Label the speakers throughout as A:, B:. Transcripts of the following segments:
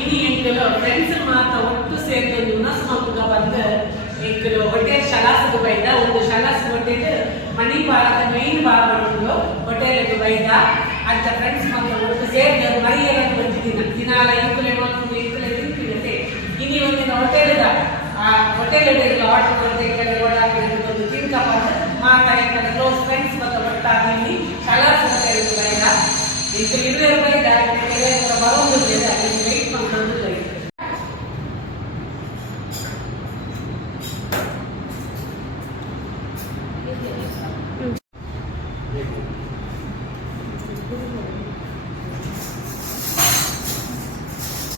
A: ಇನ್ನು ಎಂಕಲು ಫ್ರೆಂಡ್ಸ್ ಮಾತ ಒಟ್ಟು ಸೇರ್ದು ಯುನಸ್ ಮಂಗ ಬಂದು ಎಂಕಲು ಒಟ್ಟೆ ಶಲಾಸಗ ಬೈದ ಒಂದು ಶಲಾಸ್ ಒಟ್ಟಿಟ್ಟು ಮಣಿ ಬಾರದ ಮೈನ್ ಬಾರ ಬಂದು ಒಟ್ಟೆಲಕ್ಕೆ ಬೈದ ಅಂತ ಫ್ರೆಂಡ್ಸ್ ಮಾತ ಒಟ್ಟು ಸೇರ್ದು ಮರಿ ಎಲ್ಲ ಬಂದಿದ್ದೀನ ದಿನಾಲ ಎಂಕುಲೆ ಒಂದು ಎಂಕುಲೆ ತಿಂತಿರುತ್ತೆ ಇನ್ನು ಒಂದು ಹೊಟ್ಟೆಲದ ಆ ಹೋಟೆಲ್ ಆರ್ಡರ್ ಕೊಡ್ತಾ ಎಂಕಲೆ ಓಡಾಡ್ಬೇಕು ಒಂದು ತಿಂಕ ಬಂದು ಮಾತ ಎಂಕಲೆ ಕ್ಲೋಸ್ ಫ್ರೆಂಡ್ಸ್ ಮಾತ ಒಟ್ಟಾಗಿ ಶಾಲಾಸ್ ಬೈದ ಎಂಕಲು ಇರೋ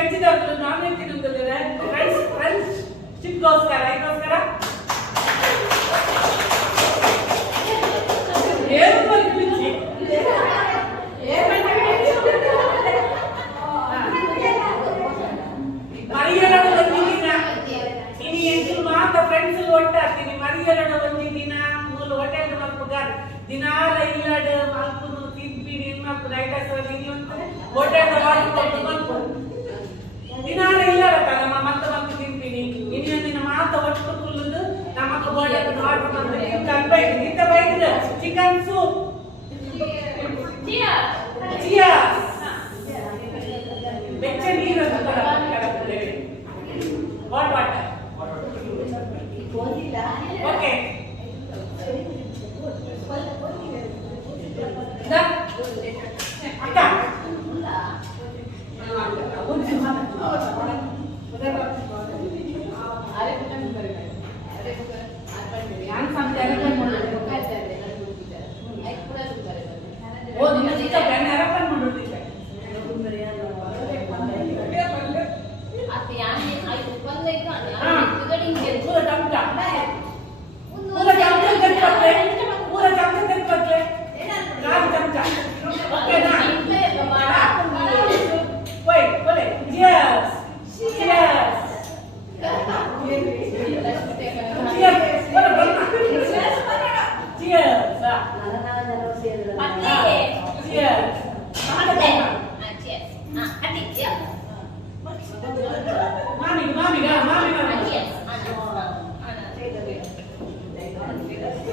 A: ಇನಿ ವ್ಯಕ್ತಿಗಳು ನಾನೇ ತಿನ್ನುತ್ತದೆ ಫ್ರೆಂಡ್ಸ್ ಫ್ರೆಂಡ್ಸ್ ಚಿಕ್ಕೋಸ್ಕರ ಇದಕ್ಕೋಸ್ಕರ ಏನು ಬರ್ತಿದ್ದಿ ಮರಿಯರಡು ಒಂದಿನ ಇನಿ ಎಂಟು ಮಾತ ಫ್ರೆಂಡ್ಸ್ ಒಟ್ಟಾಗ್ತೀನಿ ಮರಿಯರಡು ಒಂದಿನ ಮೂಲ ಹೋಟೆಲ್ ಮಲ್ಪುಗಾರ್ ದಿನಾಲ ಇಲ್ಲಡ ಮಲ್ಪುನು ತಿನ್ಪಿನಿ ಮಲ್ಪು ಲೈಟಸ್ ಇಲ್ಲಿ ಅಂತ ಹೋಟೆಲ್ ಮಾಡ್ಕೊಂಡು ಮಲ್ಪು ದಿನಾಲ ಇಲ್ಲಡ ನಮ್ಮ ಮತ್ತೆ ಮತ್ತೆ ತಿನ್ಪಿನಿ ಇನ್ನೊಂದಿನ ಮಾತ ಒಟ್ಟು ಕುಲ್ಲುದು ನಮಕ್ ಹೋಟೆಲ್ ಆರ್ಡರ್ ಮಾಡ್ತೀನಿ ಚಿಕನ್ ಬೈಕ್ ಇಂತ ಬೈಕ್ ಚಿಕನ್ ಸೂಪ್ ಚಿಯರ್ಸ್ ಬೆಚ್ಚ ನೀರು ವಾಟ್ ವಾಟ್ ಓಕೆ ಅಕ್ಕ Gracias.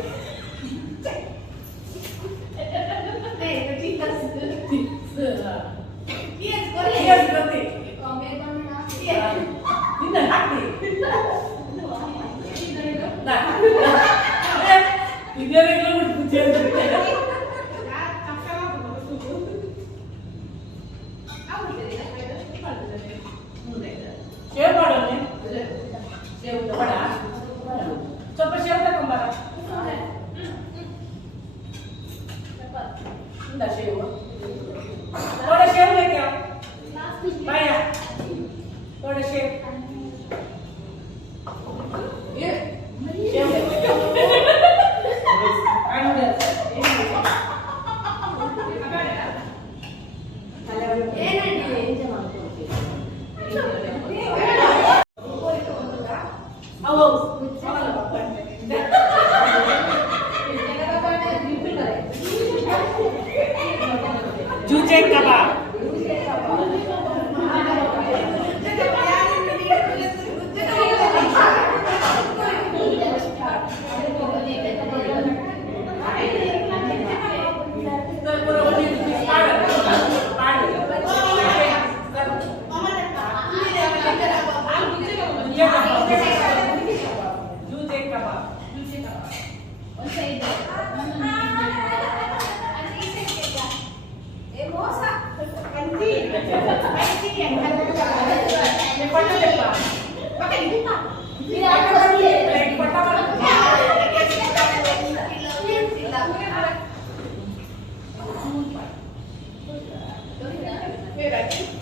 A: Thank you. Jujek apa? Very.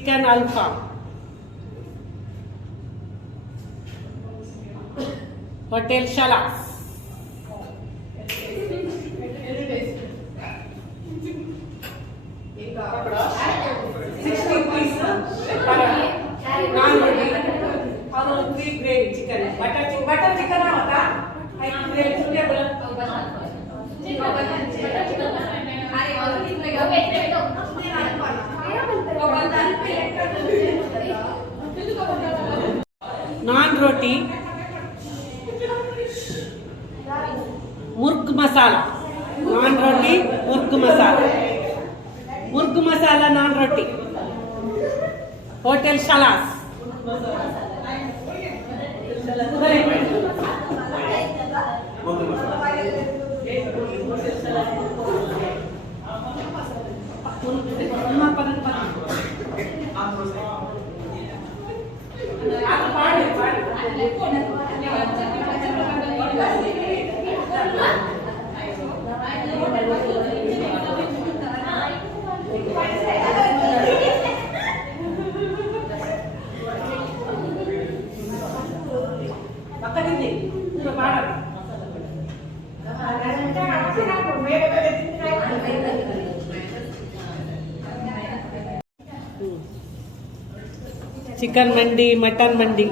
A: secant alpha hotel shalas butter chicken होता butter chicken naan roti. Murgh masala. Naan roti murgh masala. Murgh masala naan roti. Hotel Shalas. Murgh chicken మండి mutton మండి